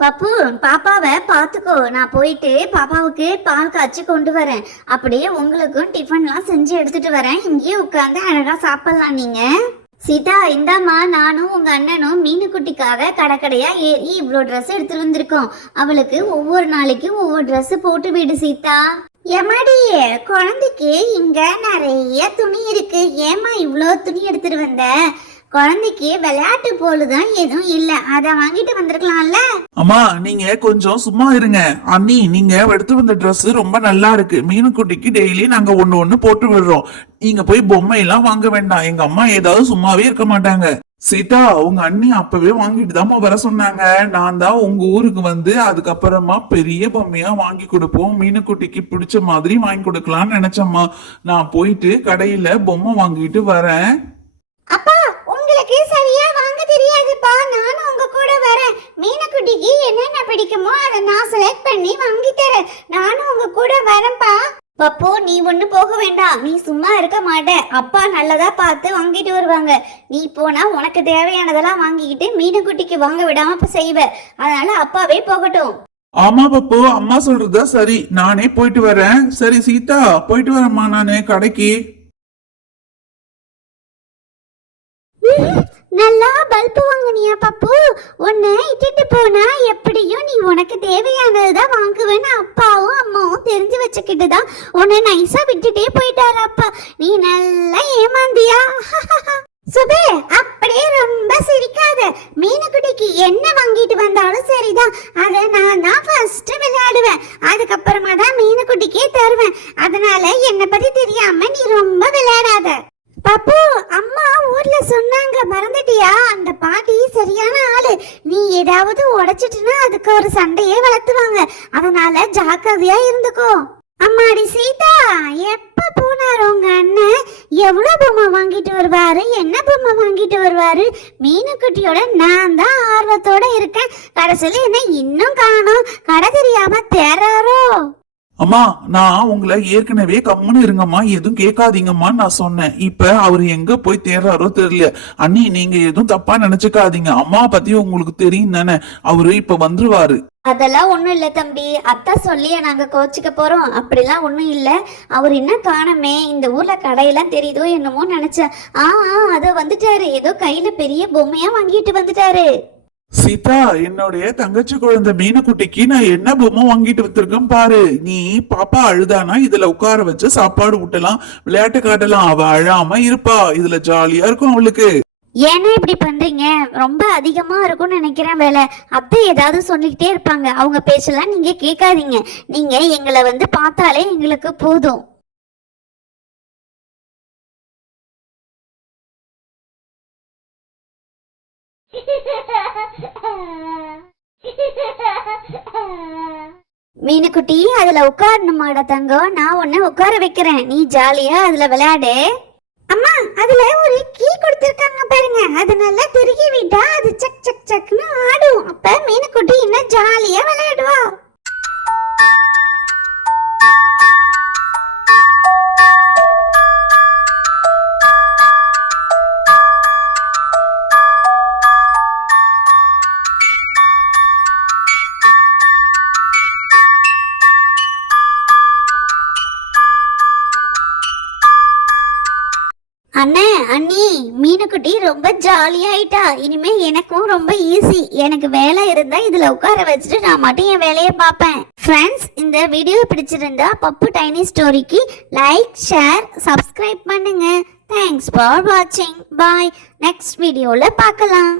பப்பு, பாப்பாவை பார்த்துக்கோ. நான் போயிட்டு பாப்பாவுக்கு பால் காய்ச்சி கொண்டு வரேன். அப்படியே உங்களுக்கும் டிஃபன்லாம் செஞ்சு எடுத்துட்டு வரேன். இங்கேயே உட்காந்து அழகா சாப்பிடலாம் நீங்க. சீதா, இந்தாம்மா, நானும் உங்க அண்ணனும் மீனுக்குட்டிக்காக கடைக்கடையா ஏறி இவ்வளோ ட்ரெஸ் எடுத்துட்டு வந்திருக்கோம். அவளுக்கு ஒவ்வொரு நாளைக்கும் ஒவ்வொரு ட்ரெஸ் போட்டு விடு சீதா. எம்மாடி, குழந்தைக்கு இங்க நிறைய துணி இருக்கு. ஏமா இவ்வளோ துணி எடுத்துட்டு வந்த? குழந்தைக்கு விளையாட்டு போலுதான் எதுவும் இல்ல, அத வாங்கிட்டு வந்திருக்கலாம்ல. அம்மா, நீங்க கொஞ்சம் சும்மா இருங்க. அண்ணி, நீங்க எடுத்து வந்த ட்ரெஸ் ரொம்ப நல்லா இருக்கு. மீனுக்குட்டிக்கு டெய்லி நாங்க ஒண்ணு போட்டு விடுறோம். நீங்க போய் பொம்மை எல்லாம் வாங்க வேண்டாம். எங்க அம்மா ஏதாவது சும்மாவே இருக்க மாட்டாங்க. சீதா, உங்க அண்ணி அப்பவே வாங்கிட்டு தான் வர சொன்னாங்க. நான் தான் உங்க ஊருக்கு வந்து அதுக்கப்புறமா பெரிய பொம்மையா வாங்கி கொடுப்போம், மீனுக்குட்டிக்கு பிடிச்ச மாதிரி வாங்கி கொடுக்கலாம்னு நினைச்சம்மா. நான் போயிட்டு கடையில பொம்மை வாங்கிட்டு வரேன். அப்பா, உங்களுக்கு சரியா வாங்க தெரியாதுப்பா. நானும் உங்க கூட வரேன். மீனுக்குட்டிக்கு என்னென்ன பிடிக்குமோ அதை நான் செலக்ட் பண்ணி வாங்கி தரேன். நானும் உங்க கூட வரேன்ப்பா. பப்பு, நீ ஒண்ணு போக வேண்டாம். நீ சும்மா இருக்க மாட்ட. அப்பா நல்லதா பார்த்து வாங்கிட்டு வருவாங்க. நீ போனா உனக்கு தேவையானதெல்லாம் வாங்கிக்கிட்டு மீனுக்குட்டிக்கு வாங்க விடாம செய்வ. அதனால அப்பாவே போகட்டும். ஆமா பப்பு, அம்மா சொல்றதா சரி. நானே போயிட்டு வரேன். சரி சீதா, போயிட்டு வரேம்மா நானு கடைக்கு. நல்லா பல்பு வாங்கினியா பப்பு? உன்னை இட்டுட்டு போனா எப்படியும் நீ உனக்கு தேவையானதுதான் வாங்குவேன்னு அப்பாவும் அம்மாவும் தெரிஞ்சு வச்சுக்கிட்டுதான் உன்னை நைஸா விட்டுட்டே போயிட்டாரு அப்பா. நீ நல்லா ஏமாந்தியா? சுபே, அப்படியே ரொம்ப சிரிக்காத. மீனுக்குட்டிக்கு என்ன வாங்கிட்டு வந்தாலும் சரிதான், அதை நான் தான் ஃபர்ஸ்ட் விளையாடுவேன். அதுக்கப்புறமா தான் மீனுக்குட்டிக்கே தருவேன். அதனால என்னை பத்தி தெரியாம நீ ரொம்ப விளையாடாத. பப்பு, அம்மா ஊர்ல சொன்னாங்க, மறந்துட்டியா? அந்த பாட்டி சரியான ஆளு. நீ ஏதாவது உடைச்சிட்டுனா அதுக்கு ஒரு சண்டையே வளர்த்துவாங்க. அதனால ஜாக்கிரதையா இருந்துக்கோ. அம்மாடி சீதா, எப்ப போனாரு உங்க அண்ணன்? எவ்வளவு பொம்மை வாங்கிட்டு வருவாரு? என்ன பொம்மை வாங்கிட்டு வருவாரு? மீனுக்குட்டியோட நான் தான் ஆர்வத்தோட இருக்கேன். கடைசியில என்ன இன்னும் காணோம். கடை தெரியாம தேறாரோ? அம்மா, நான் உங்களை ஏற்கனவே கம்முன்னு இருங்கம்மா, எதுவும் கேட்காதீங்கம்மா நான் சொன்னேன். இப்ப அவரு எங்க போய் தேர்றாரோ தெரியல. அண்ணி, நீங்க எதுவும் தப்பா நினைச்சுக்காதீங்க. அம்மா பத்தி உங்களுக்கு தெரியும் தானே, அவரு இப்ப வந்துருவாரு. அதெல்லாம் ஒண்ணும் இல்ல தம்பி. அத்தா சொல்லியா நாங்க கோச்சிக்க போறோம்? அப்படிலாம் ஒண்ணும் இல்ல. அவர் என்ன காணமே, இந்த ஊர்ல கடையெல்லாம் தெரியுதோ என்னமோ நினைச்சேன். அதோ வந்துட்டாரு. ஏதோ கையில பெரிய பொம்மையா வாங்கிட்டு வந்துட்டாரு. சீதா, என்னுடைய தங்கச்சி குழந்தை மீனுக்குட்டிக்கு நான் என்ன பொம்மை வாங்கிட்டு வந்திருக்கேன் பாரு. நீ பாப்பா அழுதானா இதுல உட்கார வச்சு சாப்பாடு ஊட்டலாம், விளையாட்டு காட்டலாம். அவ அழாம இருப்பா. இதுல ஜாலியா இருக்கும் அவளுக்கு. ஏன்னா இப்படி பண்றீங்க? ரொம்ப அதிகமா இருக்கும்னு நினைக்கிறேன் வேலை. அத்தை ஏதாவது சொல்லிக்கிட்டே இருப்பாங்க. அவங்க பேச்செல்லாம் நீங்க கேட்காதீங்க. நீங்க எங்களை வந்து பார்த்தாலே எங்களுக்கு போதும். மீனுக்குட்டி, அதுல உட்காரணுமாடா தங்கம். நான் உன்னை உட்கார வைக்கிறேன். நீ ஜாலியா அதுல விளையாடு. அம்மா, அதுல ஒரு கீ கொடுத்திருக்காங்க பாருங்க. அது நல்லா திருகி விட்டா அது சக் சக் சக்னு ஆடும். அப்ப மீனுக்குட்டி இன்னும் ஜாலியா விளையாடுவா. அண்ணே, அண்ணி, மீனுக்குட்டி ரொம்ப ஜாலியாயிட்டா. இனிமே எனக்கும் ரொம்ப ஈஸி. எனக்கு வேலை இருந்தா இதுல உட்கார வச்சுட்டு நான் மட்டும் என் வேலையை பார்ப்பேன். ஃப்ரெண்ட்ஸ், இந்த வீடியோ பிடிச்சிருந்தா பப்பு டைனி ஸ்டோரிக்கு லைக், ஷேர், சப்ஸ்கிரைப் பண்ணுங்க. தேங்க்ஸ் ஃபார் வாட்சிங். பாய். நெக்ஸ்ட் வீடியோல பார்க்கலாம்.